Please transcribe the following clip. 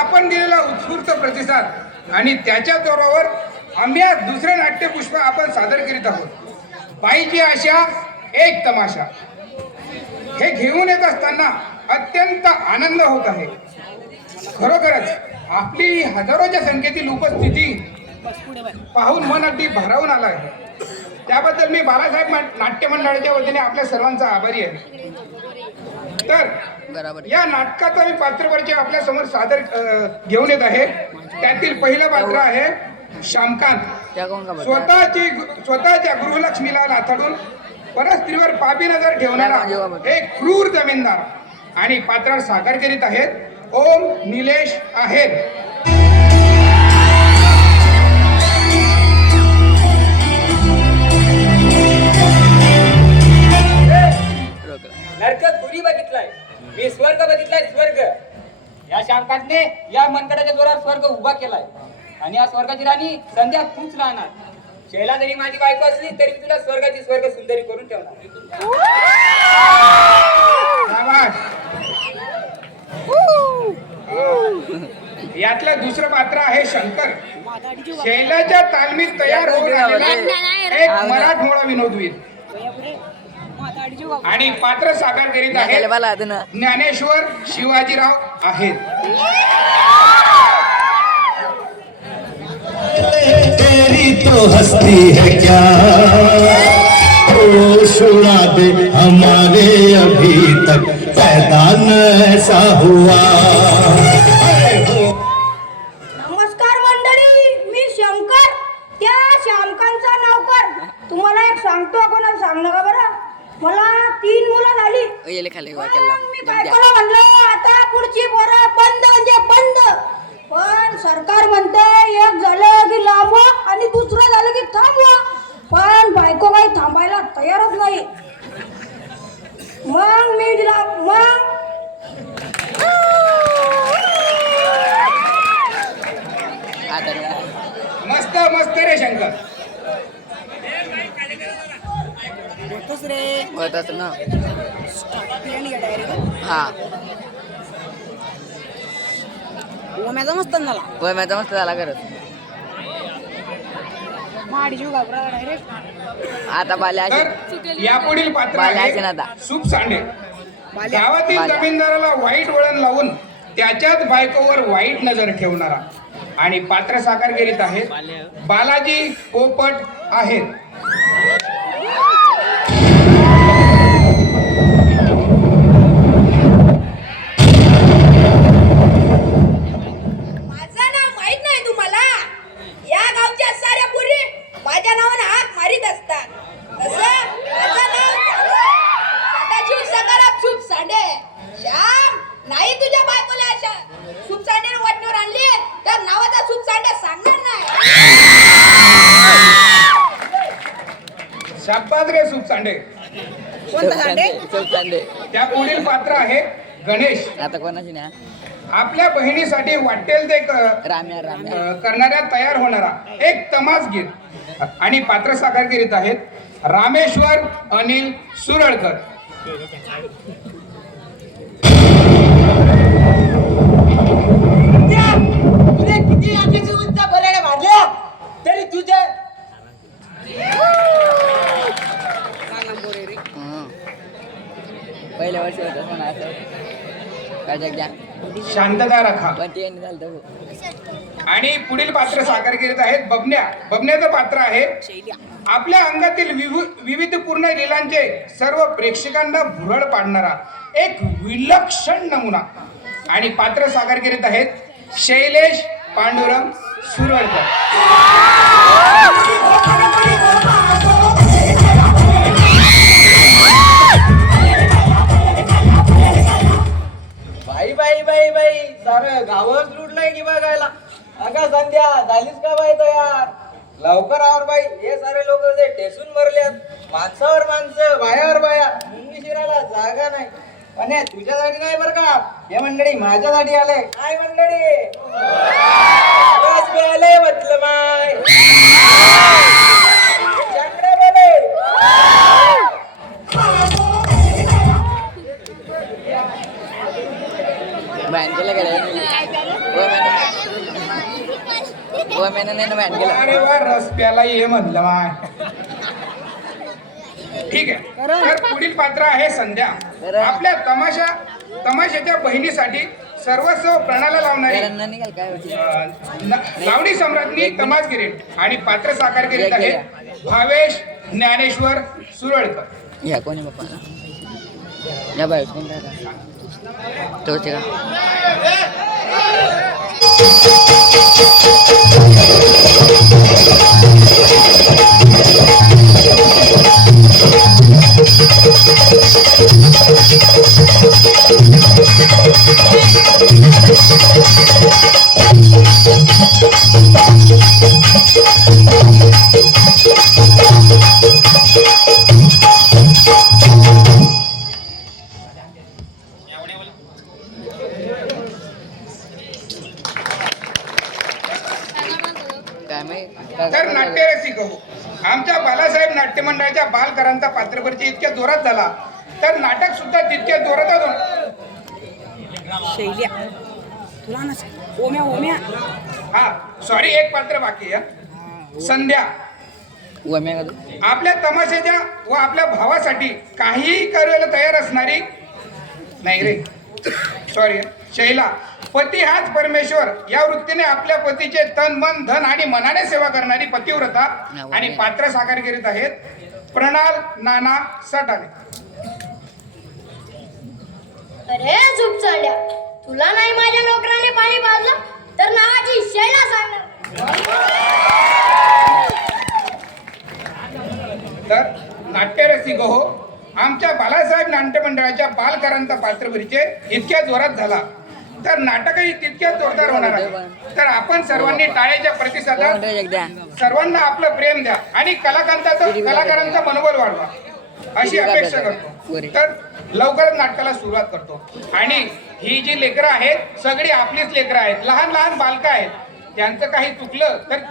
आपण दिलेला उत्स्फूर्त प्रतिसाद आणि त्याच्या जोरावर आम्ही आज दुसरे नाट्यपुष्प आपण सादर करीत आहोत. बाईची आशा एक तमाशा. हे घेऊन येत असताना अत्यंत आनंद होत आहे. खरोखरच आपली हजारोच्या संख्येतील उपस्थिती पाहून मन अगदी भारावून आलं आहे. त्याबद्दल मी बाळासाहेब नाट्य मंडळाच्या वतीने आपल्या सर्वांचा आभारी आहे. तर या नाटकाचा मी पात्रपरिचय आपल्या समोर सादर घेऊन येत आहे. त्यातील पहिलं पात्र आहे श्यामकांत. स्वतःच्या गृहलक्ष्मीला नाथडून परस्त्रीवर पापी नजर ठेवणारा एक क्रूर जमीनदार आणि पात्रात साकार करीत आहेत ओम निलेश आहेत. नरक पुरी बघितलाय, मी स्वर्ग बघितलाय. स्वर्ग या श्यामकांतने या मनगडाच्या जोरात स्वर्ग उभा केलाय आणि या स्वर्गाची राणी संध्या तूच राहणार. शैला जरी माझी बायको असली तरी मी तुला स्वर्गाची स्वर्ग सुंदरी करून ठेवणार. यातलं दुसरं पात्र आहे शंकर. शैलाच्या तालमीत तयार होऊन आलेला एक मराठमोळा विनोदवीर आणि पात्र साकार करीत आहे ज्ञानेश्वर शिवाजीराव आहेत. तेरी तो हस्ती है क्या ओ सुना दे हमारे अभी तक पैदा न ऐसा हुआ. नमस्कार मंडळी, मी शंकर, त्या श्यामकांचा नौकर. तुम्हाला एक सांगतो, कोणाला सांग नका बरं. मला 3 मुलं झाली. मी बायकोला म्हणलं आता पुढची पोरं बंद म्हणजे बंद, पण सरकार म्हणतंय एक झालं की लांबवा आणि दुसरं झालं की थांबवा. पण बायको काही थांबायला तयारच नाही. मग मी दिला मस्त मस्त रे शंकर. होतच ना. हा ओम्याचा मस्त झाला. वयमाचा मस्त झाला करत. आता तर यापुढील पात्र बाल्याचे आहे नादा. सूप सांडे. गावातील जमीनदाराला वाईट वळण लावून त्याच्याच बायकोवर वाईट नजर ठेवणारा आणि पात्र साकार करीत आहेत बालाजी पोपट आहेत. शाबास रे सूप सांडे. त्या पुढील पात्र आहे गणेश. आता कोणाची नाही. आपल्या बहिणीसाठी वाटेल ते करणाऱ्या तयार होणारा एक तमासगीर आणि पात्र साकार करीत आहेत रामेश्वर अनिल सुरळकर. तरी तुझ्या पहिल्या वर्षी होत शांतता राखा. आणि पुढील पात्र साकार करीत आहेत बबन्या. बबन्याचं पात्र आहे आपल्या अंगातील विविधपूर्ण लीलांचे सर्व प्रेक्षकांना भुरळ पाडणारा एक विलक्षण नमुना आणि पात्र साकार करीत आहेत शैलेश पांडुरंग सुरळकर. बाई बाई बाई बाई सारं गावच लुटलंय की बघायला. अगा संध्या झालीच का बाई तयार? लवकर आवर बाई. हे सारे लोक जे टेसून मरल्यात, माणसावर माणसं, बायावर बाया, मुंगी शिरायला जागा नाही. आणि तुझ्यासाठी नाही बरं का, हे मंडळी माझ्यासाठी आले. काय मंडळी बस आले म्हटलं माय चांगले बोले. बँकेला गेले महिन्याने मॅन गेला. अरे वा रस प्याला ये म्हणलं माय. ठीक आहे, तर पुढील पात्र आहे संध्या. आपल्या तमाशाच्या बहिणीसाठी सर्वस्व प्रणाला लावणारी घरांना निघाल काय होती? लावणी सम्राज्ञी तमासगिरी आणि पात्र साकार करीत आहेत भावेश ज्ञानेश्वर सुरळकर. या कोणी बाप्पा या बाहेर कोण राहता तोचे का? काय माहित तर नाट्यरसिक हो, आमच्या बालासाहेब नाट्य मंडळाच्या बालकरांचा पात्रपरिचय इतक्या जोरात झाला तर नाटक सुद्धा तितक्या जोरात होणार. शैल्या तुला ना ओम्या ओम्या हा सॉरी, एक पात्र बाकी आहे. संध्या उम्या आपल्या तमाशाच्या व आपल्या भावासाठी काहीही करायला तयार असणारी नाही रे, सॉरी. शैला पती हाच परमेश्वर या वृत्तीने आपल्या पतीचे तन मन धन आणि मनाने सेवा करणारी पतिव्रता आणि पात्र साकार करीत आहेत प्रणाल नाना सटाणे. अरे झोप चालल्या, तुला नाही माझ्या नोकराने पाणी पाजलं तर नावाची शैला सांगणार. तर नाट्यरसिक हो, आमच्या बालासाहेब नाट्य मंडळाच्या बालकरांचा पात्रपरिचय इतक्या जोरात झाला तर नाटकही तितक्याच जोरदार होणार आहे. तर आपण सर्वांनी टाळ्याच्या प्रतिसादात सर्वांना आपलं प्रेम द्या आणि कलाकारांचा मनोबल वाढवा अशी अपेक्षा करतो. तर लवकरच नाटकाला सुरुवात करतो. आणि ही जी लेकरं आहेत सगळी आपलीच लेकरं आहेत, लहान लहान बालकं आहेत. त्यांचं काही चुकलं तर